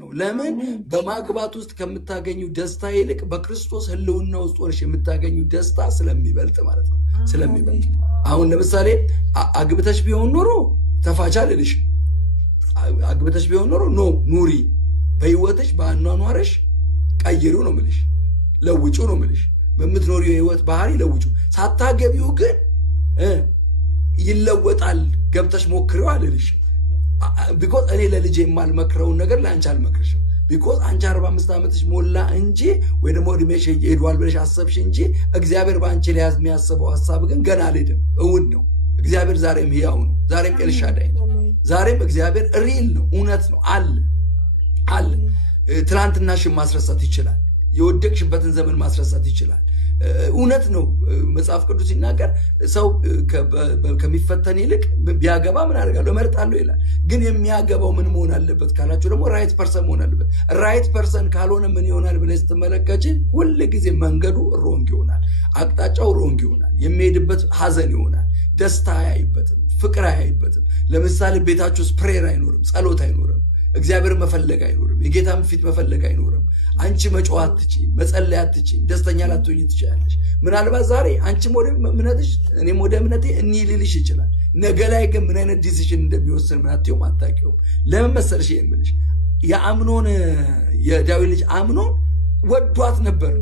ነው ለምን በማግባት ውስጥ ከምታገኙ ደስታ ይልቅ በክርስቶስ ህልውና ውስጥ ሆነሽ የምታገኙ ደስታ ስለሚበልጥ ማለት ነው ስለሚበልጥ አሁን ለምሳሌ አግብተሽ ቢሆን ኖሮ ተፋቻለልሽ አግብተሽ ቢሆን ኖሮ ኖ ኑሪ በህይወትሽ ባኗኗርሽ ቀይሩ ነው ምልሽ ለውጩ ነው ምልሽ በምትኖሪው ህይወት ባህሪ ለውጩ ሳታገቢው ግን ይለወጣል ገብተሽ ሞክሪው አለልሽ because እኔ ለልጄ የማልመክረው ነገር ላንቺ አልመክርሽም because አንቺ 45 ዓመትሽ ሞላ እንጂ ወይ ደግሞ እድሜሽ ሄዷል ብለሽ አሰብሽ እንጂ እግዚአብሔር ባንቺ ላይ የሚያስበው ሐሳብ ግን ገና አልሄደም እውን ነው እግዚአብሔር ዛሬም ሕያው ነው ዛሬም ኤልሻዳይ ነው ዛሬም እግዚአብሔር ሪል ነው እውነት ነው አለ ትላንትናሽን ማስረሳት ይችላል የወደቅሽበትን ዘመን ማስረሳት ይችላል እውነት ነው መጽሐፍ ቅዱስ ይናገር ሰው ከሚፈተን ይልቅ ቢያገባ ምን አደርጋለሁ እመርጣለሁ ይላል ግን የሚያገባው ምን መሆን አለበት ካላችሁ ደግሞ ራይት ፐርሰን መሆን አለበት ራይት ፐርሰን ካልሆነ ምን ይሆናል ብለሽ ተመለከቺ ሁሉ ጊዜ መንገዱ ሮንግ ይሆናል አቅጣጫው ሮንግ ይሆናል የሚሄድበት ሐዘን ይሆናል ደስታ አይበትም ፍቅር አይበትም ለምሳሌ ቤታችሁ ፕሬየር አይኖርም ጸሎት አይኖርም እግዚአብሔር መፈለግ አይኖርም የጌታን ፊት መፈለግ አይኖርም አንቺ መጫወት አትጪ መጸለይ አትጪ ደስተኛ ላትሆኚ ትችያለሽ ምናልባት ዛሬ አንቺ ወደ እምነትሽ እኔም ወደ እምነቴ እንይልልሽ ይችላል ነገ ላይ ግን ምን አይነት ዲሲዥን እንደሚወስን ምናትየው አታውቂውም ለምን መሰለሽ የምልሽ የአምኖን የዳዊት ልጅ አምኖን ወዷት ነበር